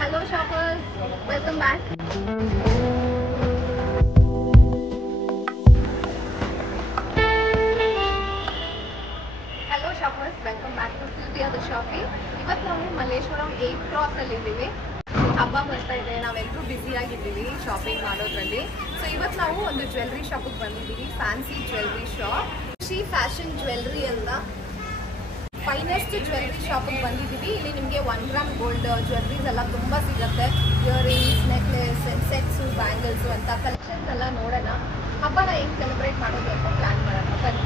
Hello shoppers, welcome back. Hello shoppers, welcome back to City of the Shopping. ಇವತ್ತು ನಾವು Malleshwaram 8th Cross ಅಲ್ಲಿ ಇದ್ದೀವಿ. ಹಬ್ಬ ಬರ್ತಾ ಇದೆ, ನಾವೆಲ್ಲರೂ ಬ್ಯುಸಿ ಆಗಿದ್ದೀವಿ ಶಾಪಿಂಗ್ ಮಾಡೋದ್ರಲ್ಲಿ. ಸೊ ಇವತ್ತು ನಾವು ಒಂದು ಜ್ಯುವೆಲ್ಲರಿ ಶಾಪಿಗೆ ಬಂದಿದ್ದೀವಿ, fancy jewellery shop, Shri fashion jewellery ಅಂತ ಫೈನೆಸ್ಟ್ ಜ್ಯುವೆಲ್ಲರಿ ಶಾಪಿಗೆ ಬಂದಿದ್ದೀವಿ. ಇಲ್ಲಿ ನಿಮಗೆ 1 ಗ್ರಾಮ್ ಗೋಲ್ಡ್ ಜ್ಯುವೆಲ್ಲರೀಸ್ ಎಲ್ಲ ತುಂಬ ಸಿಗುತ್ತೆ. ಇಯರಿಂಗ್ಸ್, ನೆಕ್ಲೆಸ್, ಸೆಟ್ಸು, ಬ್ಯಾಂಗಲ್ಸು ಅಂತ ಕಲೆಕ್ಷನ್ಸ್ ಎಲ್ಲ ನೋಡೋಣ. ಹಬ್ಬನ ಹೆಂಗೆ ಸೆಲೆಬ್ರೇಟ್ ಮಾಡೋದು ಅಂತ ಪ್ಲ್ಯಾನ್ ಮಾಡೋಣ ಬನ್ನಿ.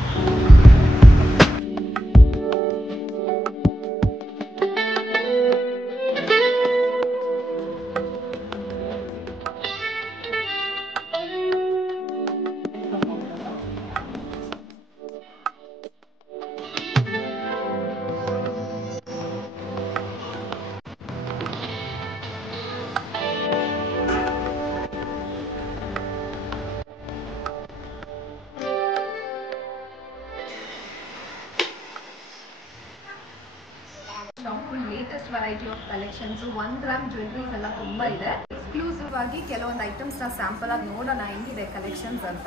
Latest variety of collections, 1 gram jewelleries ಎಲ್ಲ ತುಂಬ ಇದೆ. ಎಕ್ಸ್ಕ್ಲೂಸಿವ್ ಆಗಿ ಕೆಲವೊಂದು ಐಟಮ್ಸ್ ನ ಸ್ಯಾಂಪಲ್ ಆಗಿ ನೋಡೋಣ ಹೆಂಗಿದೆ ಕಲೆಕ್ಷನ್ಸ್ ಅಂತ.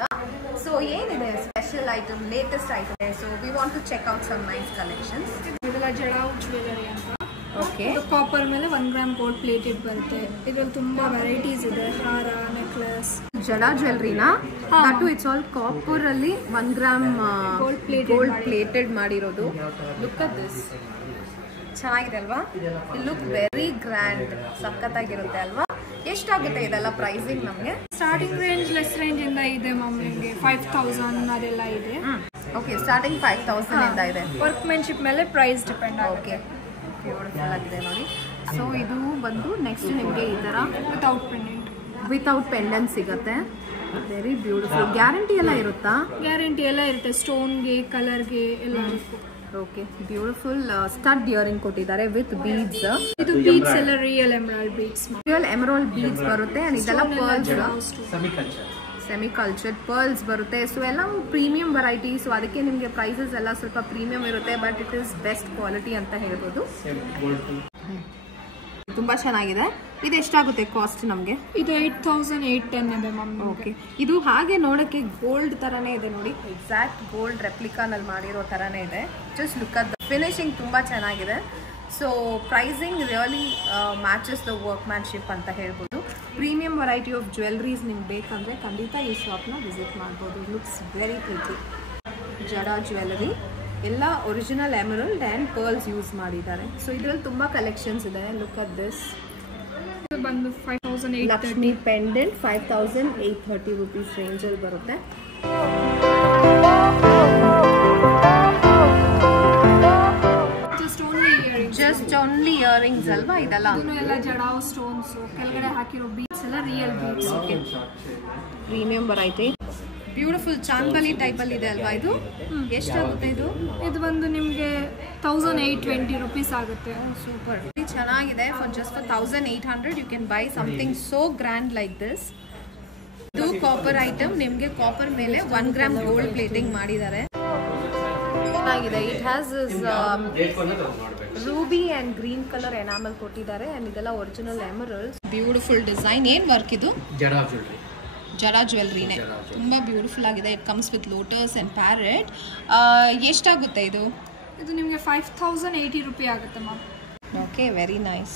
ಸೊ ಏನಿದೆ special item, latest item. So we want to check out some nice collections. ಇದೆಲ್ಲ ಜಡಾವ್ ಜ್ಯುವೆಲ್ಲರಿ ಅಂತ. ಓಕೆ, ಕಾಪರ್ ಮೇಲೆ 1 ಗ್ರಾಮ್ ಗೋಲ್ಡ್ ಪ್ಲೇಟೆಡ್ ಬರುತ್ತೆ. ಇದರಲ್ಲಿ ತುಂಬಾ ವೆರೈಟೀಸ್ ಇದೆ, ಹಾರ, ನೆಕ್ಲೆಸ್. ಜಡಾ ಜ್ಯುವೆಲ್ಲರಿನಾ? ದಟ್ ಇಟ್ಸ್ ಆಲ್ ಕಾಪರ್ ಅಲ್ಲಿ 1 ಗ್ರಾಮ್ ಗೋಲ್ಡ್ ಪ್ಲೇಟೆಡ್ ಮಾಡಿರೋದು. ಲುಕ್ ಅಟ್ ದಿಸ್, ಚೆನ್ನಾಗಿದೆ ಅಲ್ವಾ? ಲುಕ್ ವೆರಿ ಗ್ರ್ಯಾಂಡ್, ಸಖತ್ತಾಗಿರುತ್ತೆ ಅಲ್ವಾ? ಎಷ್ಟಾಗುತ್ತೆ ಇದೆಲ್ಲ ಪ್ರೈಸಿಂಗ್ ನಮಗೆ? ಸ್ಟಾರ್ಟಿಂಗ್ ರೇಂಜ್ ಲೆಸ್ ರೇಂಜ್ ಇಂದ ಇದೆ ಮ್ಯಾಮ್, ನಿಮಗೆ 5000 ಅದೆಲ್ಲ ಇದೆ. ಓಕೆ, ಸ್ಟಾರ್ಟಿಂಗ್ 5000 ಇಂದ ಇದೆ. ವರ್ಕ್ಮೆನ್ಶಿಪ್ ಮೇಲೆ ಪ್ರೈಸ್ ಡಿಪೆಂಡ್ ಆಗುತ್ತೆ. ಬ್ಯೂಟಿಫುಲ್ ಆಗಿದೆ ನೋಡಿ. ಸೊ ಇದು ಬಂದು ನೆಕ್ಸ್ಟ್ ನಿಮಗೆ ಈ ಥರ ವಿತೌಟ್ ಪೆಂಡೆಂಟ್ ಸಿಗುತ್ತೆ. Very beautiful. ಗ್ಯಾರಂಟಿ ಎಲ್ಲ ಇರುತ್ತಾ? ಗ್ಯಾರಂಟಿ ಎಲ್ಲ ಇರುತ್ತೆ, ಸ್ಟೋನ್ಗೆ, ಕಲರ್ಗೆ ಎಲ್ಲ. ಓಕೆ, ಬ್ಯೂಟಿಫುಲ್ ಸ್ಟಡ್ ಇಯರಿಂಗ್ ಕೊಟ್ಟಿದ್ದಾರೆ ವಿತ್ ಬೀಡ್ಸ್. ಇದು ಬೀಡ್ಸ್ ಎಲ್ಲ real emerald beads. Real emerald beads ಬರುತ್ತೆ. ಅಂಡ್ ಇದೆಲ್ಲ ಪರ್ಲ್ಸ್, ಸೆಮಿ ಕಲ್ಚರ್ಡ್ ಪರ್ಲ್ಸ್ ಬರುತ್ತೆ. ಸೊ ಎಲ್ಲ ಪ್ರೀಮಿಯಂ ವೆರೈಟಿ. ಸೊ ಅದಕ್ಕೆ ನಿಮಗೆ ಪ್ರೈಸಸ್ ಎಲ್ಲ ಸ್ವಲ್ಪ ಪ್ರೀಮಿಯಂ ಇರುತ್ತೆ, but it is best quality ಅಂತ ಹೇಳ್ಬೋದು. ತುಂಬಾ ಚೆನ್ನಾಗಿದೆ. ಇದು ಎಷ್ಟಾಗುತ್ತೆ ಕಾಸ್ಟ್ ನಮಗೆ? ಇದು 8810 ಇದೆ ಮ್ಯಾಮ್. ಓಕೆ, ಇದು ಹಾಗೆ ನೋಡೋಕ್ಕೆ ಗೋಲ್ಡ್ ಥರನೇ ಇದೆ ನೋಡಿ, ಎಕ್ಸಾಕ್ಟ್ ಗೋಲ್ಡ್ ರೆಪ್ಲಿಕಾನಲ್ಲಿ ಮಾಡಿರೋ ಥರನೇ ಇದೆ. Just look at the finishing, ತುಂಬ ಚೆನ್ನಾಗಿದೆ. So pricing really matches the workmanship ಅಂತ ಹೇಳ್ಬೋದು. ಪ್ರೀಮಿಯಂ ವೆರೈಟಿ ಆಫ್ ಜ್ಯುವೆಲ್ಲರೀಸ್ ನಿಮ್ಗೆ ಬೇಕಂದರೆ ಖಂಡಿತ ಈ ಶಾಪ್ನ ವಿಸಿಟ್ ಮಾಡ್ಬೋದು. Looks very pretty. Jada jewellery ಎಲ್ಲ original emerald and pearls use ಮಾಡಿದ್ದಾರೆ. ಸೊ ಇದರಲ್ಲಿ ತುಂಬ ಕಲೆಕ್ಷನ್ಸ್ ಇದೆ. Look at this. ಇದು ಬಂದು 5830. ಲಕ್ಷ್ಮಿ ಪೆಂಡೆಂಟ್ 5830 ರುಪೀಸ್ ರೇಂಜಲ್ಲಿ ಬರುತ್ತೆ. ಜಸ್ಟ್ ಓನ್ಲಿ ಇಯರಿಂಗ್ಸ್ ಅಲ್ವಾ ಇದೆಲ್ಲ? ಎಲ್ಲ ಜಡಾವ್ ಸ್ಟೋನ್ಸ್, ಕೆಳಗಡೆ ಹಾಕಿರೋ ಬೀಡ್ಸ್ ಎಲ್ಲ real beads. Premium variety, beautiful Chandbali ಟೈಪಲ್ಲಿ ಇದೆ ಅಲ್ವಾ ಇದು? ಎಷ್ಟಾಗುತ್ತೆ ಇದು? ಇದು ಬಂದು ನಿಮಗೆ 1820 ರುಪೀಸ್ ಆಗುತ್ತೆ. ಸೂಪರ್, ಚೆನ್ನಾಗಿದೆ. For 1800 you can buy something so grand like this. ಇದು ಕಾಪರ್ ಐಟಮ್, ನಿಮಗೆ ಕಾಪರ್ ಮೇಲೆ 1 ಗ್ರಾಮ್ ಗೋಲ್ಡ್ ಪ್ಲೇಟಿಂಗ್ ಮಾಡಿದ್ದಾರೆ. ಚೆನ್ನಾಗಿದೆ. It has ruby and green colour enamel ಕೊಟ್ಟಿದ್ದಾರೆ. ಅಂಡ್ ಇದೆಲ್ಲ ಒರಿಜಿನಲ್ ಎಮರಲ್ಸ್. Beautiful design. ಏನ್ ವರ್ಕ್ ಇದು? ಜಡಾ ಜ್ಯುವೆಲ್ಲರಿನೇ. ತುಂಬ ಬ್ಯೂಟಿಫುಲ್ ಆಗಿದೆ. It comes with lotus and parrot. ಎಷ್ಟಾಗುತ್ತೆ ಇದು? ಇದು ನಿಮಗೆ 5080 ರೂಪಾಯಿ ಆಗುತ್ತೆ ma'am. Okay, very nice.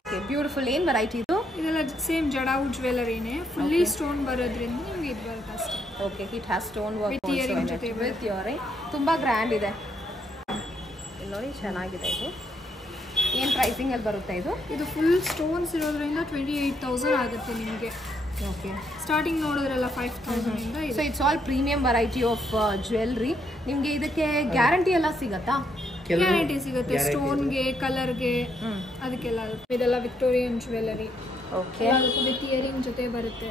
Okay, beautiful. ಏನು ವೆರೈಟಿ ಇದು? ಇದೆಲ್ಲ ಸೇಮ್ ಜಡಾವು ಜ್ಯುವೆಲ್ಲರಿನೇ, ಫುಲ್ಲಿ ಸ್ಟೋನ್ ಬರೋದ್ರಿಂದ ನಿಮಗೆ ಇದು ಬರುತ್ತೆ ಅಷ್ಟೇ. Okay, it has stone work with earring ಜೊತೆ. ವಿತ್ ಇಯರಿಂಗ್ ತುಂಬ ಗ್ರ್ಯಾಂಡ್ ಇದೆ. ನೋಡಿ, ಚೆನ್ನಾಗಿದೆ. ಇದು ಏನು ಪ್ರೈಸಿಂಗಲ್ಲಿ ಬರುತ್ತೆ ಇದು? ಇದು ಫುಲ್ ಸ್ಟೋನ್ಸ್ ಇರೋದ್ರಿಂದ 28000 ಆಗುತ್ತೆ ನಿಮಗೆ. ಓಕೆ, ಸ್ಟಾರ್ಟಿಂಗ್ ನೋಡಿದ್ರಲ್ಲ 5000 ಇಂದ. So it's all premium variety of jewellery. ನಿಮಗೆ ಇದಕ್ಕೆ ಗ್ಯಾರಂಟಿ ಎಲ್ಲ ಸಿಗತ್ತಾ? ಗ್ಯಾರಂಟಿ ಸಿಗುತ್ತೆ, ಸ್ಟೋನ್ಗೆ, ಕಲರ್ಗೆ, ಅದಕ್ಕೆಲ್ಲ. ಇದೆಲ್ಲ Victorian jewellery. Okay, with earring ಜೊತೆ ಬರುತ್ತೆ.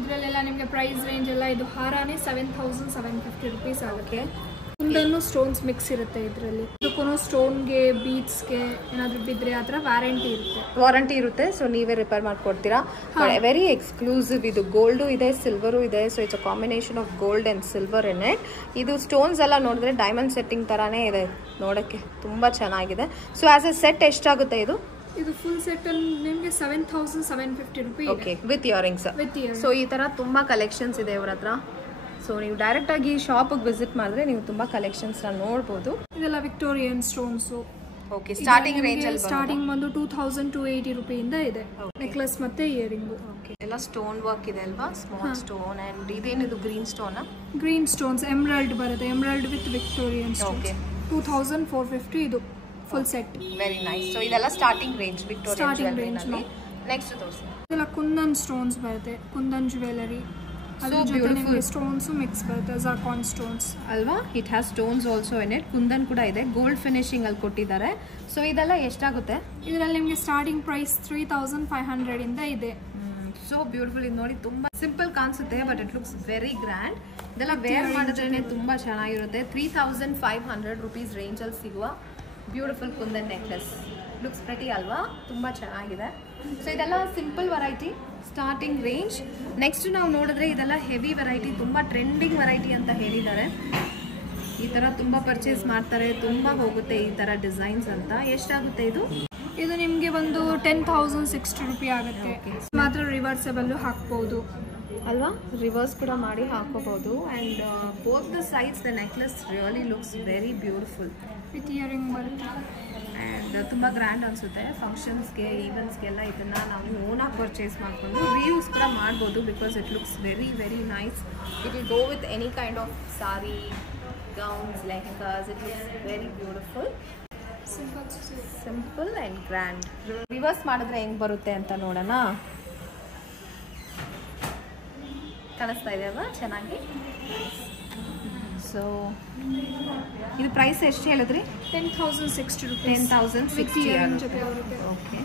ಇದರಲ್ಲೆಲ್ಲ ನಿಮಗೆ ಪ್ರೈಸ್ ರೇಂಜ್ ಎಲ್ಲ, ಇದು ಹಾರಾನೇ 7750 ರುಪೀಸ್ ಆಗುತ್ತೆ. ಮುಂದನ್ನು ಸ್ಟೋನ್ಸ್ ಮಿಕ್ಸ್ ಇರುತ್ತೆ ಇದರಲ್ಲಿ. ಇದಕ್ಕೂ ಸ್ಟೋನ್ಗೆ, ಬೀಡ್ಸ್ಗೆ ಏನಾದರೂ ಬಿದ್ದರೆ ಆ ಥರ ವಾರಂಟಿ ಇರುತ್ತೆ. ಸೊ ನೀವೇ ರಿಪೇರ್ ಮಾಡಿಕೊಡ್ತೀರಾ? Very exclusive. ಇದು ಗೋಲ್ಡು ಇದೆ, ಸಿಲ್ವರು ಇದೆ. So it's a combination of gold and silver in it. ಇದು ಸ್ಟೋನ್ಸ್ ಎಲ್ಲ ನೋಡಿದ್ರೆ ಡೈಮಂಡ್ ಸೆಟ್ಟಿಂಗ್ ಥರನೇ ಇದೆ ನೋಡೋಕ್ಕೆ, ತುಂಬ ಚೆನ್ನಾಗಿದೆ. ಸೊ ಆ್ಯಸ್ ಎ ಸೆಟ್ ಎಷ್ಟಾಗುತ್ತೆ ಇದು? ಇದು ಫುಲ್ ಸೆಟ್ ನಿಮಗೆ 7750 ರೂಪಾಯಿ ಓಕೆ ವಿತ್ ಇಯರಿಂಗ್ಸ್. ಸೊ ಈ ಥರ ತುಂಬ ಕಲೆಕ್ಷನ್ಸ್ ಇದೆ ಇವ್ರ ಹತ್ರ. ಸೊ ನೀವು ಡೈರೆಕ್ಟಾಗಿ ಶಾಪಿಗೆ ವಿಸಿಟ್ ಮಾಡಿದ್ರೆ ನೀವು ತುಂಬ ಕಲೆಕ್ಷನ್ಸ್ನ ನೋಡ್ಬೋದು. ಇದೆಲ್ಲ ವಿಕ್ಟೋರಿಯನ್ ಸ್ಟೋನ್ಸು. ಓಕೆ ಸ್ಟಾರ್ಟಿಂಗ್ ರೇಂಜಲ್ಲಿ ಸ್ಟಾರ್ಟಿಂಗ್ ಬಂದು 2280 ರೂಪಾಯಿಂದ ಇದೆ. ನೆಕ್ಲೆಸ್ ಮತ್ತೆ ಇಯರಿಂಗು. ಓಕೆ ಎಲ್ಲ ಸ್ಟೋನ್ ವರ್ಕ್ ಇದೆ ಅಲ್ವಾ, ಸ್ಮಾಲ್ ಸ್ಟೋನ್. ಆ್ಯಂಡ್ ಇದೇನಿದು ಗ್ರೀನ್ ಸ್ಟೋನಾ? ಗ್ರೀನ್ ಸ್ಟೋನ್ಸ್ ಎಮ್ರಲ್ಡ್ ಬರುತ್ತೆ, ಎಮ್ರಲ್ಡ್ ವಿತ್ ವಿಕ್ಟೋರಿಯನ್ ಸ್ಟೋನ್ಸ್. ಓಕೆ 2450 ಇದು full set. Very nice. So ಇದೆಲ್ಲ ಸ್ಟಾರ್ಟಿಂಗ್ ರೇಂಜ್ ವಿಕ್ಟೋರಿಯನ್ ಜ್ಯುವೆಲ್ಲರಿನಲ್ಲಿ. ನೆಕ್ಸ್ಟ್ ತೋರಿಸಿ. ಇದೆಲ್ಲ ಕುಂದನ್ ಸ್ಟೋನ್ಸ್ ಬರುತ್ತೆ, ಕುಂದನ್ ಜ್ಯುವೆಲ್ಲರಿ. ಅದ್ರ ಜೊತೆ ನಿಮಗೆ ಸ್ಟೋನ್ಸ್ ಮಿಕ್ಸ್ ಬರುತ್ತೆ, ಝರ್ಕಾನ್ ಸ್ಟೋನ್ಸ್ ಅಲ್ವಾ. It has stones also in it. Kundan ಕೂಡ ಇದೆ, ಗೋಲ್ಡ್ ಫಿನಿಶಿಂಗ್ ಅಲ್ಲಿ ಕೊಟ್ಟಿದ್ದಾರೆ. ಸೊ ಇದೆಲ್ಲ ಎಷ್ಟಾಗುತ್ತೆ? ಇದರಲ್ಲಿ ನಿಮಗೆ ಸ್ಟಾರ್ಟಿಂಗ್ ಪ್ರೈಸ್ 3500 ಇಂದ ಇದೆ. So beautiful. ಇದು ನೋಡಿ ತುಂಬಾ ಸಿಂಪಲ್ ಕಾಣಿಸುತ್ತೆ, but it looks very grand. ಇದೆಲ್ಲ ವೇರ್ ಮಾಡಿದ್ರೆ ತುಂಬಾ ಚೆನ್ನಾಗಿರುತ್ತೆ. 3500 ರುಪೀಸ್ ರೇಂಜ್ ಅಲ್ಲಿ ಸಿಗುವ beautiful kundan necklace. Looks pretty ಅಲ್ವಾ, ತುಂಬಾ ಚೆನ್ನಾಗಿದೆ. ಸೊ ಇದೆಲ್ಲ simple variety starting range. Next ನಾವು ನೋಡಿದ್ರೆ ಇದೆಲ್ಲ ಹೆವಿ ವೆರೈಟಿ, ತುಂಬ ಟ್ರೆಂಡಿಂಗ್ ವೆರೈಟಿ ಅಂತ ಹೇಳಿದ್ದಾರೆ. ಈ ಥರ ತುಂಬ ಪರ್ಚೇಸ್ ಮಾಡ್ತಾರೆ, ತುಂಬ ಹೋಗುತ್ತೆ ಈ ಥರ ಡಿಸೈನ್ಸ್ ಅಂತ. ಎಷ್ಟಾಗುತ್ತೆ ಇದು? ಇದು ನಿಮಗೆ ಒಂದು 10,060 ರೂಪಾಯಿ ಆಗುತ್ತೆ. ಮಾತ್ರ ರಿವರ್ಸಬಲ್ಲು ಹಾಕ್ಬೋದು ಅಲ್ವಾ, ರಿವರ್ಸ್ ಕೂಡ ಮಾಡಿ ಹಾಕೋಬಹುದು. And both the sides the necklace really looks very beautiful with earring ಬರುತ್ತೆ. ಆ್ಯಂಡ್ ತುಂಬ ಗ್ರ್ಯಾಂಡ್ ಅನಿಸುತ್ತೆ. ಫಂಕ್ಷನ್ಸ್ಗೆ ಈವೆಂಟ್ಸ್ಗೆಲ್ಲ ಇದನ್ನು ನಾವು ಓನಾಗಿ ಪರ್ಚೇಸ್ ಮಾಡಿಕೊಂಡು ರೀಯೂಸ್ ಕೂಡ ಮಾಡ್ಬೋದು, because it looks very very nice. It will go with any kind of sari, gowns, lehengas. It looks very beautiful, simple and grand. Reverse ಮಾಡಿದ್ರೆ ಹೆಂಗೆ ಬರುತ್ತೆ ಅಂತ ನೋಡೋಣ. ಕಾಣಿಸ್ತಾ ಇದೆ ಅಲ್ವಾ ಚೆನ್ನಾಗಿ? ಸೊ ಇದು ಪ್ರೈಸ್ ಎಷ್ಟು ಹೇಳಿದ್ರಿ? 10,060 ರೂಪಾಯಿ. 10,060. ಓಕೆ.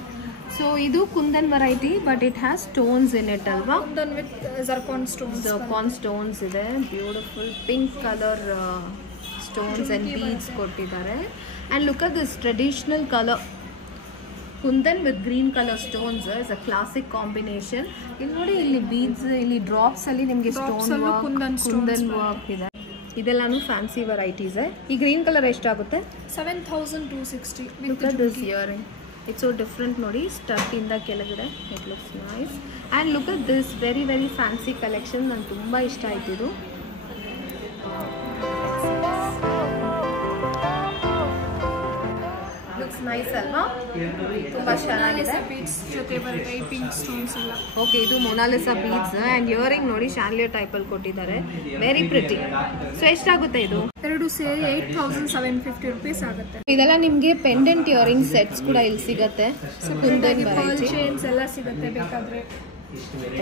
ಸೊ ಇದು Kundan variety, but it has stones in it ಅಲ್ವಾ? Kundan with zircon stones. Zircon stones ಇದೆ, beautiful pink colour stones and beads ಕೊಟ್ಟಿದ್ದಾರೆ. And look at this traditional colour Kundan with green colour stones is a classic combination. ಇಲ್ಲಿ ನೋಡಿ, ಇಲ್ಲಿ beads, ಇಲ್ಲಿ drops ಅಲ್ಲಿ ನಿಮಗೆ stone work, kundan work ಇದೆ. ಇದೆಲ್ಲಾನು ಫ್ಯಾನ್ಸಿ ವೆರೈಟೀಸ್. ಈ ಗ್ರೀನ್ ಕಲರ್ ಎಷ್ಟಾಗುತ್ತೆ? 7,260. Look at this earring, it's so different ನೋಡಿ, ಸ್ಟಡ್ ಇಂದ ಕೆಳಗಡೆ. It looks nice. And look at this very very fancy collection. ನಂಗೆ ತುಂಬ ಇಷ್ಟ ಆಯ್ತು ಇದು. ಲುಕ್ಸ್ ನೈಸ್ ಅಲ್ವಾ, ತುಂಬಾ ಚೆನ್ನಾಗಿದೆ. ಬೀಡ್ಸ್ ಜೊತೆ ಬರುತ್ತೆ ಈ ಪಿಂಕ್ ಸ್ಟೋನ್ಸ್ ಎಲ್ಲ. ಓಕೆ, ಇದು ಮೊನಾಲಿಸಾ ಬೀಡ್ಸ್. ಆ್ಯಂಡ್ ಇಯರಿಂಗ್ ನೋಡಿ ಶಾನ್ಲಿಯರ್ ಟೈಪಲ್ಲಿ ಕೊಟ್ಟಿದ್ದಾರೆ, ವೆರಿ ಪ್ರಿಟಿ. ಸೊ ಎಷ್ಟಾಗುತ್ತೆ ಇದು? ಎರಡು ಸೇರಿ 8,750 ರೂಪೀಸ್ ಆಗುತ್ತೆ. ಇದೆಲ್ಲ ನಿಮಗೆ ಪೆಂಡೆಂಟ್ ಇಯರಿಂಗ್ ಸೆಟ್ಸ್ ಕೂಡ ಇಲ್ಲಿ ಸಿಗುತ್ತೆ. ಪರ್ಲ್ ಚೈನ್ಸ್ ಎಲ್ಲ ಸಿಗುತ್ತೆ ಬೇಕಾದ್ರೆ.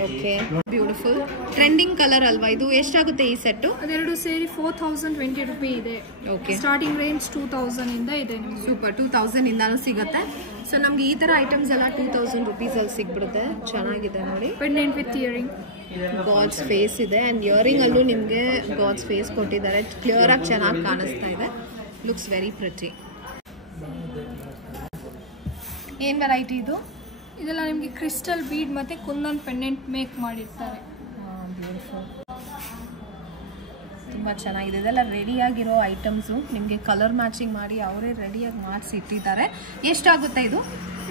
ಓಕೆ, ಬ್ಯೂಟಿಫುಲ್ ಟ್ರೆಂಡಿಂಗ್ ಕಲರ್ ಅಲ್ವಾ ಇದು? ಎಷ್ಟಾಗುತ್ತೆ ಈ ಸೆಟ್? ಅದೆರಡು ಸೇರಿ 4,020 ರೂಪಾಯಿ ಇದೆ. ಓಕೆ, ಸ್ಟಾರ್ಟಿಂಗ್ ರೇಂಜ್ 2,000 ಇಂದ ಇದೆ. ಸೂಪರ್, 2,000 ಇಂದಾನು ಸಿಗುತ್ತೆ. ಸೊ ನಮ್ಗೆ ಈ ತರ ಐಟಮ್ಸ್ ಎಲ್ಲ 2,000 ರುಪೀಸ್ ಅಲ್ಲಿ ಸಿಗ್ಬಿಡುತ್ತೆ. ಚೆನ್ನಾಗಿದೆ ನೋಡಿ. Pendant with earring, god's face ಇದೆ. ಆ್ಯಂಡ್ ಇಯರಿಂಗ್ ಅಲ್ಲೂ ನಿಮಗೆ ಗಾಡ್ಸ್ ಫೇಸ್ ಕೊಟ್ಟಿದ್ದಾರೆ. ಕ್ಲಿಯರ್ ಆಗಿ ಚೆನ್ನಾಗಿ ಕಾಣಿಸ್ತಾ ಇದೆ. Looks very pretty. ಏನು ವೆರೈಟಿ ಇದು? ಇದೆಲ್ಲ ನಿಮಗೆ ಕ್ರಿಸ್ಟಲ್ ಬೀಡ್ ಮತ್ತೆ ಕುಂದನ್ ಪೆಂಡೆಂಟ್ ಮೇಕ್ ಮಾಡಿರ್ತಾರೆ. ತುಂಬ ಚೆನ್ನಾಗಿದೆ. ಇದೆಲ್ಲ ರೆಡಿಯಾಗಿರೋ ಐಟಮ್ಸು, ನಿಮಗೆ ಕಲರ್ ಮ್ಯಾಚಿಂಗ್ ಮಾಡಿ ಅವರೇ ರೆಡಿಯಾಗಿ ಮಾಡಿಸಿ ಇಟ್ಟಿದ್ದಾರೆ. ಎಷ್ಟಾಗುತ್ತೆ ಇದು?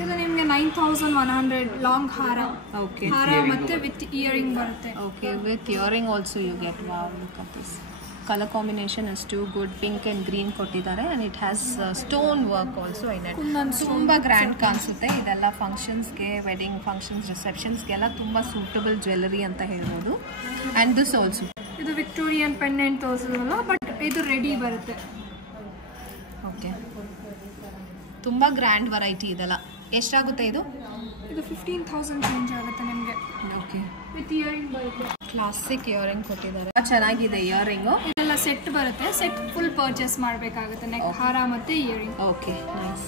ಇದು ನಿಮಗೆ 9,100 ಲಾಂಗ್ ಹಾರ. ಓಕೆ, ಹಾರ ಮತ್ತೆ ವಿತ್ ಇಯರಿಂಗ್ ಬರುತ್ತೆ. Okay, with earring also you get. Wow, look at this colour combination is too good. Pink and green ಕೊಟ್ಟಿದ್ದಾರೆ. And it has stone work also in it. ತುಂಬ ಗ್ರ್ಯಾಂಡ್ ಕಾಣಿಸುತ್ತೆ. ಇದೆಲ್ಲ ಫಂಕ್ಷನ್ಸ್ಗೆ, wedding functions, ರಿಸೆಪ್ಷನ್ಸ್ಗೆಲ್ಲ ತುಂಬ suitable jewellery ಅಂತ ಹೇಳ್ಬೋದು. And this also, ಇದು Victorian pendant ತೋರಿಸೋದಲ್ಲ, but ಇದು ready ಬರುತ್ತೆ. ಓಕೆ, ತುಂಬ ಗ್ರ್ಯಾಂಡ್ ವೆರೈಟಿ ಇದೆಲ್ಲ. ಎಷ್ಟಾಗುತ್ತೆ ಇದು? ಇದು 15,000 ಚೇಂಜ್ ಆಗುತ್ತೆ ನಿಮಗೆ. ಓಕೆ, ವಿತ್ ಇಯರಿಂಗ್ ಬರುತ್ತೆ. ಕ್ಲಾಸಿಕ್ ಇಯರಿಂಗ್ ಕೊಟ್ಟಿದ್ದಾರೆ, ಚೆನ್ನಾಗಿದೆ ಇಯರಿಂಗು. ಇದೆಲ್ಲ ಸೆಟ್ ಬರುತ್ತೆ. ಸೆಟ್ ಫುಲ್ ಪರ್ಚೇಸ್ ಮಾಡಬೇಕಾಗುತ್ತೆ. ನೆಕ್ ಹಾರ ಮತ್ತೆ ಇಯರಿಂಗ್. Okay, nice.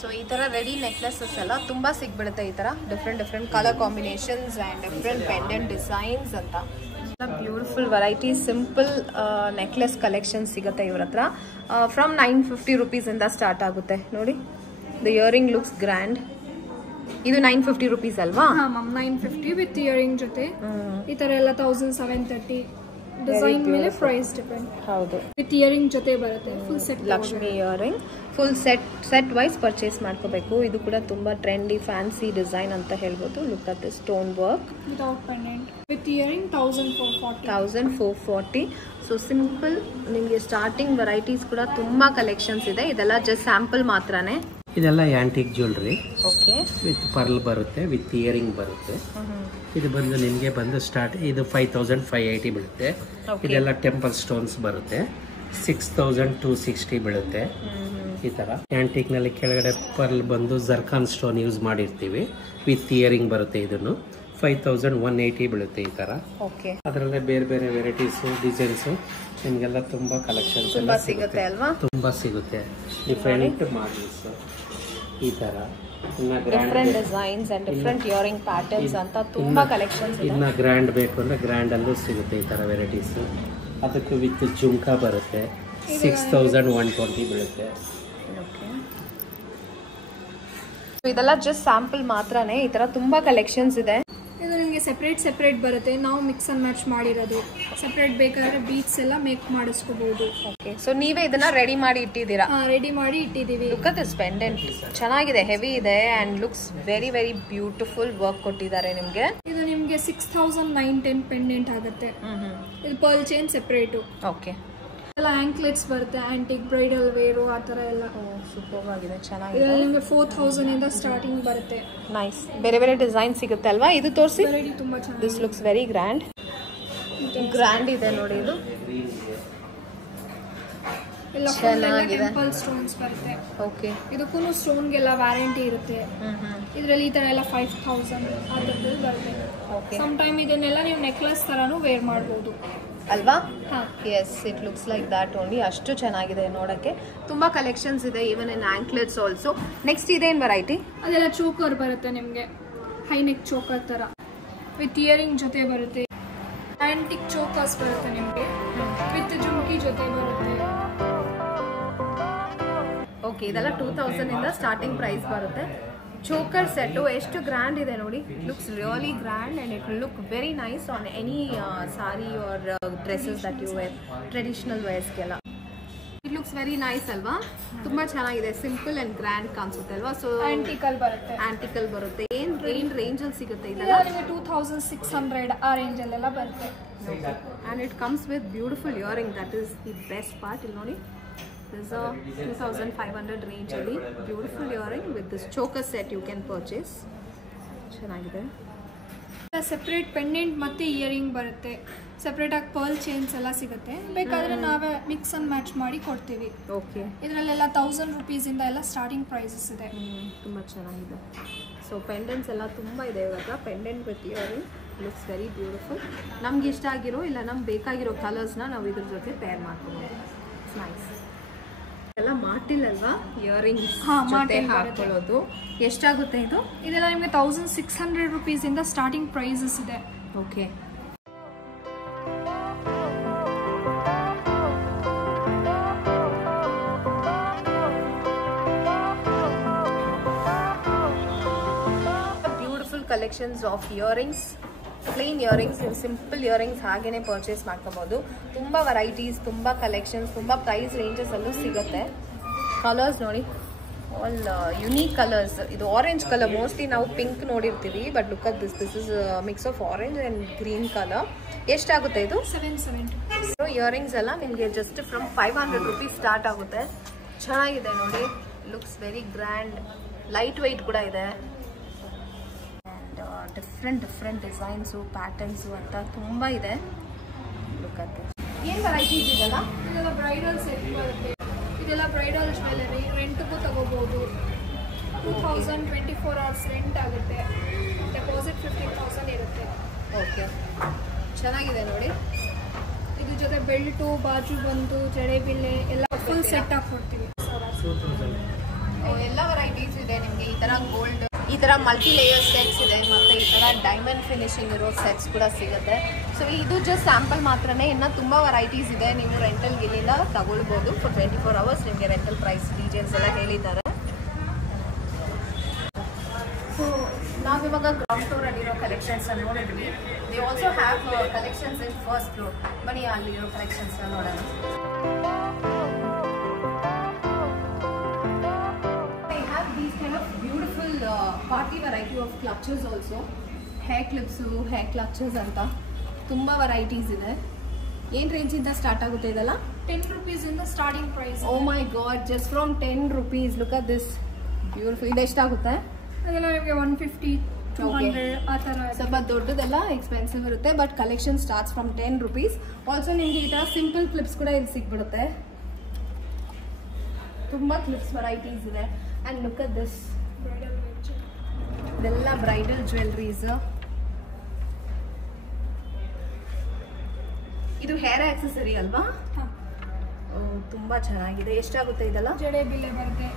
ಸೊ ಈ ಥರ ರೆಡಿ ನೆಕ್ಲೆಸಸ್ ಎಲ್ಲ ತುಂಬ ಸಿಗ್ಬಿಡುತ್ತೆ. ಈ ಥರ different colour combinations and different pendant designs ಅಂತ. Beautiful variety simple necklace collection ಸಿಗುತ್ತೆ ಇವ್ರ ಹತ್ರ. ಫ್ರಮ್ 950 ರುಪೀಸಿಂದ ಸ್ಟಾರ್ಟ್ ಆಗುತ್ತೆ ನೋಡಿ. The earring looks grand. ಇದು 950 ರುಪೀಸ್ ಅಲ್ವಾ? ಹಾಂ ಮ್ಯಾಮ್, 950 ವಿತ್ ಇಯರಿಂಗ್ ಜೊತೆ. ಈ ಥರ ಎಲ್ಲ 1,730. ಡಿಸೈನ್ ಮೇಲೆ ಪ್ರೈಸ್ ಡಿಪೆಂಡ್. ಹೌದು, ವಿತ್ ಇಯರಿಂಗ್ ಜೊತೆ ಬರುತ್ತೆ. Full set Lakshmi earring full set wise purchase ಮಾಡ್ಕೋಬೇಕು. ಇದು ಕೂಡ ತುಂಬಾ ಟ್ರೆಂಡಿ ಫ್ಯಾನ್ಸಿ ಡಿಸೈನ್ ಅಂತ ಹೇಳ್ಬೋದು. Look at the stone work without pendant with earring 1440. So simple. ನಿಮಗೆ ಸ್ಟಾರ್ಟಿಂಗ್ ವೆರೈಟೀಸ್ ಕೂಡ ತುಂಬಾ ಕಲೆಕ್ಷನ್ಸ್ ಇದೆ. ಇದೆಲ್ಲ ಜಸ್ಟ್ ಸ್ಯಾಂಪಲ್ ಮಾತ್ರನೇ. ಇದೆಲ್ಲ antique jewellery. Okay, with pearl ಬರುತ್ತೆ, ವಿತ್ ಇಯರಿಂಗ್ ಬರುತ್ತೆ. ಇದು ಬಂದು ನಿಮಗೆ ಬಂದು ಸ್ಟಾರ್ಟ್ ಇದು 5580 ಬೀಳುತ್ತೆ. ಇದೆಲ್ಲ ಟೆಂಪಲ್ ಸ್ಟೋನ್ಸ್ ಬರುತ್ತೆ. 6260 ಬೀಳುತ್ತೆ. ಈ ತರ ಆಂಟಿಕ್ ನಲ್ಲಿ ಕೆಳಗಡೆ ಪರ್ಲ್ ಬಂದು ಜರ್ಕಾನ್ ಸ್ಟೋನ್ ಯೂಸ್ ಮಾಡಿರ್ತೀವಿ. ವಿತ್ ಇಯರಿಂಗ್ ಬರುತ್ತೆ. ಇದನ್ನು 5180 ಬೀಳುತ್ತೆ. ಈ ತರ ಅದರಲ್ಲೇ ಬೇರೆ ಬೇರೆ ವೆರೈಟೀಸ್ ಡಿಸೈನ್ಸ್ ನಿಮ್ಗೆಲ್ಲ ತುಂಬಾ ಕಲೆಕ್ಷನ್ಸ್ ಎಲ್ಲ ಸಿಗುತ್ತೆ ಅಲ್ವಾ? ತುಂಬಾ ಸಿಗುತ್ತೆ. ಡಿಫರೆಂಟ್ ಮಾಡಲ್ಸ್ ಈ ತರ different designs and different earring patterns ಅಂತ ತುಂಬಾ ಕಲೆಕ್ಷನ್ಸ್ ಇದೆ. ಇನ್ನ ಗ್ರ್ಯಾಂಡ್ ಬೇಕು ಅಂದ್ರೆ ಗ್ರ್ಯಾಂಡ್ ಅಲ್ಲೂ ಸಿಗುತ್ತೆ ಈ ತರ ವೆರೈಟೀಸ್. ಅದಕ್ಕೆ ವಿತ್ ಜುಮ್ಕಾ ಬರುತ್ತೆ. 6120 ಬೀಳುತ್ತೆ. ಇದೆಲ್ಲ ಜಸ್ಟ್ ಸ್ಯಾಂಪಲ್ ಮಾತ್ರನೇ. ಈ ತರ ತುಂಬಾ ಕಲೆಕ್ಷನ್ಸ್ ಇದೆ. ಇದು ನಿಮಗೆ ಸೆಪರೇಟ್ ಬರುತ್ತೆ. ನಾವು ಮಿಕ್ಸ್ ಅಂಡ್ ಮ್ಯಾಚ್ ಮಾಡಿರೋದು. ಸೆಪರೇಟ್ ಬೇಕಾದ್ರೆ ಬೀಟ್ಸ್ ಎಲ್ಲ ಮೇಕ್ ಮಾಡಿಸ್ಕೋಬಹುದು. ಓಕೆ, ಸೊ ನೀವೇ ಇದನ್ನ ರೆಡಿ ಮಾಡಿ ಇಟ್ಟಿದ್ದೀರಾ? ರೆಡಿ ಮಾಡಿ ಇಟ್ಟಿದ್ದೀವಿ. Look at this pendant. ಚೆನ್ನಾಗಿದೆ, ಹೆವಿ ಇದೆ and looks very very beautiful work ಕೊಟ್ಟಿದ್ದಾರೆ ನಿಮ್ಗೆ. ಇದು ನಿಮ್ಗೆ 6910 ಪೆಂಡೆಂಟ್ ಆಗುತ್ತೆ. ಇದು ಪರ್ಲ್ ಚೈನ್ ಸೆಪರೇಟ್. ಓಕೆ, ಎಲ್ಲ ಆಂಕ್ಲೆಟ್ಸ್ ಬರುತ್ತೆ. ಆಂಟಿಕ್ ಬ್ರೈಡಲ್ ವೇರು ಆ ತರ ಎಲ್ಲ ಸೂಪರ್ ಆಗಿದೆ, ಚೆನ್ನಾಗಿದೆ. ಇದರಲ್ಲಿ ನಿಮಗೆ 4000 ಇಂದ ಸ್ಟಾರ್ಟಿಂಗ್ ಬರುತ್ತೆ. ನೈಸ್. ಬೇರೆ ಬೇರೆ ಡಿಸೈನ್ ಸಿಗುತ್ತೆ ಅಲ್ವಾ? ಇದು ತೋರಿಸಿ. ವೆರೈಟಿ ತುಂಬಾ ಚೆನ್ನಾಗಿದೆ. ದಿಸ್ ಲುಕ್ಸ್ ವೆರಿ ಗ್ರ್ಯಾಂಡ್ ಇದೆ ನೋಡಿ. ಇದು ಎಲ್ಲ ಚೆನ್ನಾಗಿದೆ. ಟೆಂಪಲ್ ಸ್ಟೋನ್ಸ್ ಬರುತ್ತೆ. ಓಕೆ, ಇದಕ್ಕೂ ಸ್ಟೋನ್ಗೆಲ್ಲ ವ್ಯಾರಂಟಿ ಇರುತ್ತೆ. ಇದರಲ್ಲಿ ಈ ತರ ಎಲ್ಲ 5000 ಆ ಥರದಲ್ಲಿ ಬರುತ್ತೆ. ಸಮ್ ಟೈಮ್ ಇದನ್ನೆಲ್ಲ ನೀವು ನೆಕ್ಲೆಸ್ ತರಾನು ವೇರ್ ಮಾಡಬಹುದು ಅಲ್ವಾ? Yes, it looks like that only. ಅಷ್ಟು ಚೆನ್ನಾಗಿದೆ ನೋಡಕ್ಕೆ. ತುಂಬಾ ಕಲೆಕ್ಷನ್ಸ್ ಇದೆ, even in anklets also. Next ಇದೇನು ವೆರೈಟಿ? ಅದೆಲ್ಲ ಚೋಕರ್ ಬರುತ್ತೆ ನಿಮಗೆ. ಹೈ ನೆಕ್ ಚೋಕರ್ ತರ ವಿತ್ ಇಯರಿಂಗ್ ಜೊತೆ ಬರುತ್ತೆ. ಆಂಟಿಕ್ ಚೋಕರ್ಸ್ ಬರುತ್ತೆ ನಿಮಗೆ ವಿತ್ ಜುಮ್ಕಿ ಜೊತೆ ಬರುತ್ತೆ. ಓಕೆ, ಇದೆಲ್ಲ 2000 ಇಂದ ಸ್ಟಾರ್ಟಿಂಗ್ ಪ್ರೈಸ್ ಬರುತ್ತೆ. ಚೋಕರ್ ಸೆಟ್ಟು ಎಷ್ಟು ಗ್ರ್ಯಾಂಡ್ ಇದೆ ನೋಡಿ. Looks really grand and it will look very nice on any sari or dresses that you wear, traditional ವೇರ್ಸ್ಗೆಲ್ಲ. ಇಟ್ ಲುಕ್ಸ್ ವೆರಿ ನೈಸ್ ಅಲ್ವಾ? ತುಂಬಾ ಚೆನ್ನಾಗಿದೆ. ಸಿಂಪಲ್ ಅಂಡ್ ಗ್ರ್ಯಾಂಡ್ ಕಾಣಿಸುತ್ತೆ ಅಲ್ವಾ? ಸೊ ಆಂಟಿಕಲ್ ಬರುತ್ತೆ. ಏನ್ ರೇಂಜ್ ಅಲ್ಲಿ ಸಿಗುತ್ತೆ ಇದೆಲ್ಲ? 2600 ಆ ರೇಂಜ್ ಅಲ್ಲೆಲ್ಲ ಬರುತ್ತೆ. And it comes with beautiful earring. That is the best part. ಇಲ್ಲಿ ನೋಡಿ, this is a 2500 range ಅಲ್ಲಿ beautiful earring with this choker set you can purchase. ಚೆನ್ನಾಗಿದೆ. ಸೆಪರೇಟ್ ಪೆಂಡೆಂಟ್ ಮತ್ತೆ ಇಯರಿಂಗ್ ಬರುತ್ತೆ. ಸೆಪರೇಟ್ ಆಗಿ ಪರ್ಲ್ ಚೈನ್ಸ್ ಎಲ್ಲ ಸಿಗುತ್ತೆ. ಬೇಕಾದ್ರೆ ನಾವೇ ಮಿಕ್ಸ್ ಅಂಡ್ ಮ್ಯಾಚ್ ಮಾಡಿ ಕೊಡ್ತೀವಿ. ಓಕೆ, ಇದರಲ್ಲೆಲ್ಲ 1000 ರೂಪೀಸ್ ಇಂದ ಎಲ್ಲ ಸ್ಟಾರ್ಟಿಂಗ್ ಪ್ರೈಸಸ್ ಇದೆ. ತುಂಬ ಚೆನ್ನಾಗಿದೆ. ಸೊ ಪೆಂಡೆಂಟ್ಸ್ ಎಲ್ಲ ತುಂಬ ಇದೆ ಇವಾಗ. Pendant with earring looks very beautiful. ನಮ್ಗೆ ಇಷ್ಟ ಆಗಿರೋ ಇಲ್ಲ ನಮ್ಗೆ ಬೇಕಾಗಿರೋ ಕಲರ್ಸ್ನ ನಾವು ಇದ್ರ ಜೊತೆ ಪೇರ್ ಮಾಡ್ಕೊಬೋದು. It's nice. ಎಲ್ಲ ಮಾಟಿಲ್ ಅಲ್ವಾ ಇಯರಿಂಗ್ಸ್ ಜೊತೆ ಹಾಕೊಳ್ಳೋದು? ಎಷ್ಟಾಗುತ್ತೆ ಇದು? ಇದೆಲ್ಲ ನಿಮಗೆ 1600 ರೂಪೀಸ್ ಇಂದ ಸ್ಟಾರ್ಟಿಂಗ್ ಪ್ರೈಸಸ್ ಇದೆ. Okay, beautiful collections of earrings. Plain earrings, ನೀವು ಸಿಂಪಲ್ ಇಯರಿಂಗ್ಸ್ ಹಾಗೇನೆ ಪರ್ಚೇಸ್ ಮಾಡ್ಕೋಬಹುದು. ತುಂಬ ವೆರೈಟೀಸ್, ತುಂಬ ಕಲೆಕ್ಷನ್ಸ್, ತುಂಬ ಪ್ರೈಸ್ ರೇಂಜಸ್ ಅಲ್ಲೂ ಸಿಗುತ್ತೆ. ಕಲರ್ಸ್ ನೋಡಿ, ಆಲ್ ಯುನೀಕ್ ಕಲರ್ಸ್. ಇದು ಆರೆಂಜ್ ಕಲರ್. ಮೋಸ್ಟ್ಲಿ ನಾವು ಪಿಂಕ್ ನೋಡಿರ್ತೀವಿ, but look at this is mix of orange and green colour. ಎಷ್ಟಾಗುತ್ತೆ ಇದು? 770. ಸೊ ಇಯರಿಂಗ್ಸ್ ಎಲ್ಲ ನಿಮಗೆ ಜಸ್ಟ್ ಫ್ರಮ್ 500 ರೂಪೀಸ್ ಸ್ಟಾರ್ಟ್ ಆಗುತ್ತೆ. ಚೆನ್ನಾಗಿದೆ ನೋಡಿ. Looks very grand. Light weight ಕೂಡ ಇದೆ. ಡಿಫ್ರೆಂಟ್ ಡಿಸೈನ್ಸು, ಪ್ಯಾಟರ್ನ್ಸು ಅಂತ ತುಂಬ ಇದೆ. Look at this. ಏನು ವೆರೈಟೀಸ್ ಇದೆಲ್ಲ? ಇದೆಲ್ಲ ಬ್ರೈಡಲ್ ಸೆಟ್ ಬರುತ್ತೆ. ಇದೆಲ್ಲ ಬ್ರೈಡಲ್ ಜ್ಯುವೆಲರಿ. ರೆಂಟ್ಗೂ ತಗೋಬಹುದು. 2024 hours ರೆಂಟ್ ಆಗುತ್ತೆ. ಡೆಪಾಸಿಟ್ 15,000 ಇರುತ್ತೆ. ಓಕೆ, ಚೆನ್ನಾಗಿದೆ ನೋಡಿ. ಇದ್ರ ಜೊತೆ ಬೆಲ್ಟು, ಬಾಜು ಬಂದು, ಜಡೆಬಿಲ್ಲೆ ಎಲ್ಲ ಫುಲ್ ಸೆಟ್ ಹಾಕ್ಕೊಡ್ತೀವಿ. ಎಲ್ಲ ವೆರೈಟೀಸ್ ಇದೆ ನಿಮಗೆ. ಈ ಥರ ಗೋಲ್ಡ್, ಈ ಥರ ಮಲ್ಟಿ ಲೇಯರ್ ಸೆಟ್ಸ್ ಇದೆ, ಮತ್ತು ಈ ಥರ ಡೈಮಂಡ್ ಫಿನಿಶಿಂಗ್ ಇರೋ ಸೆಟ್ಸ್ ಕೂಡ ಸಿಗುತ್ತೆ. ಸೊ ಇದು ಜಸ್ಟ್ ಸ್ಯಾಂಪಲ್ ಮಾತ್ರನೇ. ಇನ್ನು ತುಂಬ ವೆರೈಟೀಸ್ ಇದೆ. ನೀವು ರೆಂಟಲ್ ಗಿಲ್ಲಿಂದ ತಗೊಳ್ಬೋದು. ಫಾರ್ 24 hours ನಿಮಗೆ ರೆಂಟಲ್ ಪ್ರೈಸ್ ಡೀಟೇಲ್ಸ್ ಎಲ್ಲ ಹೇಳಿದ್ದಾರೆ. ಸೊ ನಾವು ಇವಾಗ ಗ್ರೌಂಡ್ ಫ್ಲೋರ್ ಅಲ್ಲಿರೋ ಕಲೆಕ್ಷನ್ಸ್ ನೋಡಿದ್ವಿ. They also have collections in first floor. ಬನ್ನಿ ಅಲ್ಲಿರೋ ಕಲೆಕ್ಷನ್ಸ್ ನೋಡೋಣ. They have these kind of beautiful party variety of clutches also. Hair clips, hair clutches ಅಂತ ತುಂಬ ವೆರೈಟೀಸ್ ಇದೆ. ಏನು ರೇಂಜಿಂದ ಸ್ಟಾರ್ಟ್ ಆಗುತ್ತೆ ಇದೆಲ್ಲ? 10 rupees ಇಂದ starting price. Oh my god, just from 10 rupees. Look at this beautiful. ಇದು ಎಷ್ಟಾಗುತ್ತೆ? ಅದೆಲ್ಲ ನಿಮಗೆ 150 200 ಆ ಥರ. ಸ್ವಲ್ಪ ದೊಡ್ಡದೆಲ್ಲ ಎಕ್ಸ್ಪೆನ್ಸಿವ್ ಇರುತ್ತೆ, but collection starts from 10 rupees. Also ನಿಮಗೆ ಈ ಥರ ಸಿಂಪಲ್ ಕ್ಲಿಪ್ಸ್ ಕೂಡ ಇಲ್ಲಿ ಸಿಕ್ಬಿಡುತ್ತೆ. ತುಂಬ ಕ್ಲಿಪ್ಸ್ ವೆರೈಟೀಸ್ ಇದೆ. ಆ್ಯಂಡ್ ಲುಕ್ ಅಟ್ ದಿಸ್, ಇದೆಲ್ಲ ಬ್ರೈಡಲ್ ಜ್ಯುವೆಲ್ರೀಸ್. ಇದು ಹೇರ್ ಆಕ್ಸೆಸರಿ ಅಲ್ವಾ? ತುಂಬ ಚೆನ್ನಾಗಿದೆ. ಎಷ್ಟಾಗುತ್ತೆ ಇದೆಲ್ಲ? ಜಡೆ ಬಿಲ್ಲೆ ಬರುತ್ತೆ.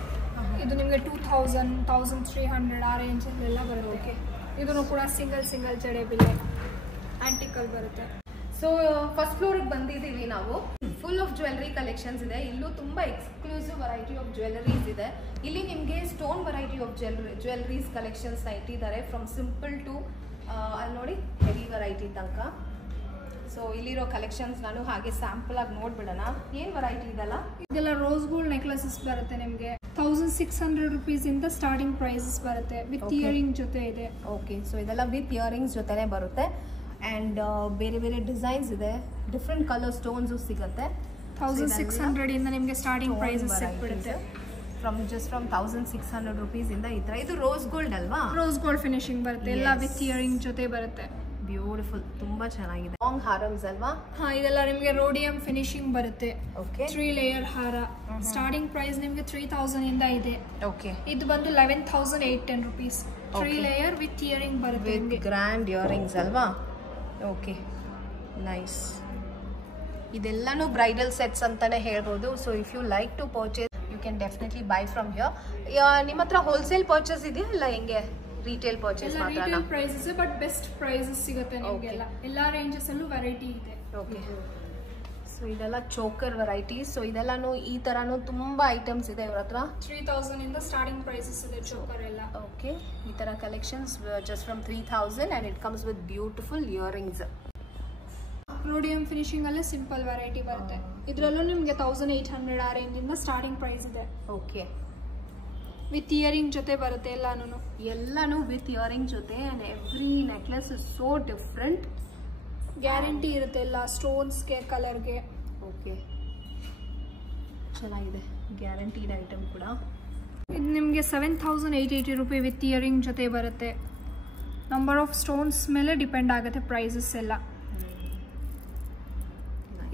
ಇದು ನಿಮಗೆ 2000 1300 ಆ ರೇಂಜಲ್ಲೆಲ್ಲ ಬರುತ್ತೆ. ಓಕೆ, ಇದನ್ನು ಕೂಡ ಸಿಂಗಲ್ ಜಡೆ ಬಿಲ್ಲೆ ಆಂಟಿಕಲ್ ಬರುತ್ತೆ. ಸೊ ಫಸ್ಟ್ ಫ್ಲೋರ್ಗೆ ಬಂದಿದ್ದೀವಿ ನಾವು. ಫುಲ್ ಆಫ್ ಜ್ಯುವೆಲ್ರಿ ಕಲೆಕ್ಷನ್ಸ್ ಇದೆ. ಇಲ್ಲೂ ತುಂಬ ಎಕ್ಸ್ಕ್ಲೂಸಿವ್ ವೆರೈಟಿ ಆಫ್ ಜ್ಯುವೆಲರೀಸ್ ಇದೆ. ಇಲ್ಲಿ ನಿಮಗೆ ಸ್ಟೋನ್ ವೆರೈಟಿ ಆಫ್ ಜ್ಯುವೆಲ್ರೀಸ್ ಕಲೆಕ್ಷನ್ಸ್ನ ಇಟ್ಟಿದ್ದಾರೆ. ಫ್ರಮ್ ಸಿಂಪಲ್ ಟು ಅಲ್ಲಿ ನೋಡಿ ಹೆವಿ ವೆರೈಟಿ ತನಕ. ಸೊ ಇಲ್ಲಿರೋ ಕಲೆಕ್ಷನ್ಸ್ ನಾನು ಹಾಗೆ ಸ್ಯಾಂಪಲ್ ಆಗಿ ನೋಡ್ಬಿಡೋಣ. ಏನು ವೆರೈಟಿ ಇದೆಲ್ಲ? ಇದೆಲ್ಲ ರೋಸ್ ಗೋಲ್ಡ್ ನೆಕ್ಲೆಸಸ್ ಬರುತ್ತೆ ನಿಮಗೆ 1600 rupees ಇಂದ ಸ್ಟಾರ್ಟಿಂಗ್ ಪ್ರೈಸಸ್ ಬರುತ್ತೆ. ವಿತ್ ಇಯರಿಂಗ್ ಜೊತೆ ಇದೆ. ಓಕೆ, ಸೊ ಇದೆಲ್ಲ ವಿತ್ ಇಯರಿಂಗ್ಸ್ ಜೊತೆನೇ ಬರುತ್ತೆ. ಆ್ಯಂಡ್ ಬೇರೆ ಬೇರೆ ಡಿಸೈನ್ಸ್ ಇದೆ. ಡಿಫ್ರೆಂಟ್ ಕಲರ್ ಸ್ಟೋನ್ಸು ಸಿಗುತ್ತೆ. 1600 ಇಂದ ನಿಮಗೆ ಸ್ಟಾರ್ಟಿಂಗ್ ಪ್ರೈಸಸ್ ಸಿಕ್ಬಿಡುತ್ತೆ. ಫ್ರಮ್ 1600 rupees ಇಂದ ಈ ಥರ. ಇದು ರೋಸ್ ಗೋಲ್ಡ್ ಅಲ್ವಾ? ರೋಸ್ ಗೋಲ್ಡ್ ಫಿನಿಶಿಂಗ್ ಬರುತ್ತೆ. ಎಲ್ಲ ವಿತ್ ಇಯರಿಂಗ್ ಜೊತೆ ಬರುತ್ತೆ. ಬ್ಯೂಟಿಫುಲ್, ತುಂಬಾ ಚೆನ್ನಾಗಿದೆ. ಲಾಂಗ್ ಹಾರಮ್ಸ್ ಅಲ್ವಾ? ಹಾ, ಇದೆಲ್ಲ ನಿಮಗೆ ರೋಡಿಯಂ ಫಿನಿಶಿಂಗ್ ಬರುತ್ತೆ. ಓಕೆ, 3 ಲೇಯರ್ ಹಾರ. ಸ್ಟಾರ್ಟಿಂಗ್ ಪ್ರೈಸ್ ನಿಮಗೆ 3000 ಇಂದ ಇದೆ. ಓಕೆ, ಇದು ಬಂದು 11810 rupees. 3 ಲೇಯರ್ ವಿತ್ ಇಯರಿಂಗ್ ಬರುತ್ತೆ. ವಿತ್ ಗ್ರ್ಯಾಂಡ್ ಇಯರಿಂಗ್ಸ್ ಅಲ್ವಾ? Okay, nice. ಇದೆಲ್ಲನೂ ಬ್ರೈಡಲ್ ಸೆಟ್ಸ್ ಅಂತಾನೆ ಹೇಳ್ಬೋದು. So if you like to purchase you can definitely buy from here. ನಿಮ್ಮ ಹತ್ರ ಹೋಲ್ಸೇಲ್ ಪರ್ಚೇಸ್ ಇದೆಯಾ ಇಲ್ಲ ಹೆಂಗೆ? ರಿಟೇಲ್ ಪರ್ಚೇಸ್ ಮಾತ್ರ? Retail prices, but best prices ಸಿಗುತ್ತೆ ನಿಮಗೆಲ್ಲ. ಎಲ್ಲಾ ರೇಂಜಸ್ ಅಲ್ಲೂ ವೆರೈಟಿ ಇದೆ. ಓಕೆ, ಸೊ ಇದೆಲ್ಲ ಚೋಕರ್ ವೆರೈಟೀಸ್. ಸೊ ಇದೆಲ್ಲಾನು ಈ ತರಾನು ತುಂಬಾ ಐಟಮ್ಸ್ ಇದೆ ಇವ್ರ ಹತ್ರ. 3000 ಇಂದ ಸ್ಟಾರ್ಟಿಂಗ್ ಪ್ರೈಸಸ್ ಇದೆ ಚೋಕರ್ ಎಲ್ಲ. ಓಕೆ, ಈ ತರ collections just from 3000 and it comes with beautiful earrings. Rhodium finishing ಅಲ್ಲೇ ಸಿಂಪಲ್ ವೆರೈಟಿ ಬರುತ್ತೆ. ಇದರಲ್ಲೂ ನಿಮಗೆ 1800 ಆ ರೇಂಜ್ ಇಂದ ಸ್ಟಾರ್ಟಿಂಗ್ ಪ್ರೈಸ್ ಇದೆ. ಓಕೆ, ವಿತ್ ಇಯರಿಂಗ್ ಜೊತೆ ಬರುತ್ತೆ ಎಲ್ಲಾನು ವಿತ್ ಇಯರಿಂಗ್ ಜೊತೆ. And every necklace is so different. Guarantee ಇರುತ್ತೆ ಎಲ್ಲ ಸ್ಟೋನ್ಸ್ಗೆ, ಕಲರ್ಗೆ. ಓಕೆ, ಚೆನ್ನಾಗಿದೆ. ಗ್ಯಾರಂಟಿಡ್ ಐಟಮ್ ಕೂಡ. ಇದು ನಿಮಗೆ 7880 ರೂಪಾಯಿ ವಿತ್ ಇಯರಿಂಗ್ ಜೊತೆ ಬರುತ್ತೆ. ನಂಬರ್ ಆಫ್ ಸ್ಟೋನ್ಸ್ ಮೇಲೆ ಡಿಪೆಂಡ್ ಆಗುತ್ತೆ ಪ್ರೈಸಸ್ ಎಲ್ಲ.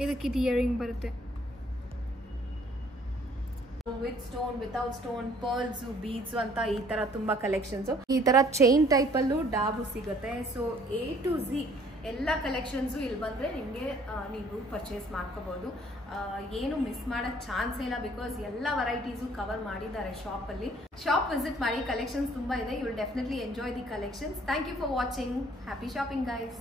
ಇದಕ್ಕೆ ಇದು ಇಯರಿಂಗ್ ಬರುತ್ತೆ. With stone, without stone, pearls, beads ಅಂತ ಈ ತರ ತುಂಬಾ ಕಲೆಕ್ಷನ್ಸ್. ಈ ತರ ಚೈನ್ ಟೈಪ್ ಅಲ್ಲೂ ಡಾಬು ಸಿಗುತ್ತೆ. ಸೊ A to Z ಎಲ್ಲ ಕಲೆಕ್ಷನ್ಸು ಇಲ್ಲಿ ಬಂದರೆ ನಿಮಗೆ ನೀವು ಪರ್ಚೇಸ್ ಮಾಡ್ಕೋಬೋದು. ಏನು ಮಿಸ್ ಮಾಡೋಕ್ಕೆ ಚಾನ್ಸ್ ಇಲ್ಲ, ಬಿಕಾಸ್ ಎಲ್ಲ ವೆರೈಟೀಸು ಕವರ್ ಮಾಡಿದ್ದಾರೆ ಶಾಪಲ್ಲಿ. ಶಾಪ್ ವಿಸಿಟ್ ಮಾಡಿ, ಕಲೆಕ್ಷನ್ಸ್ ತುಂಬ ಇದೆ. You will definitely enjoy the collections. Thank you for watching. Happy shopping guys.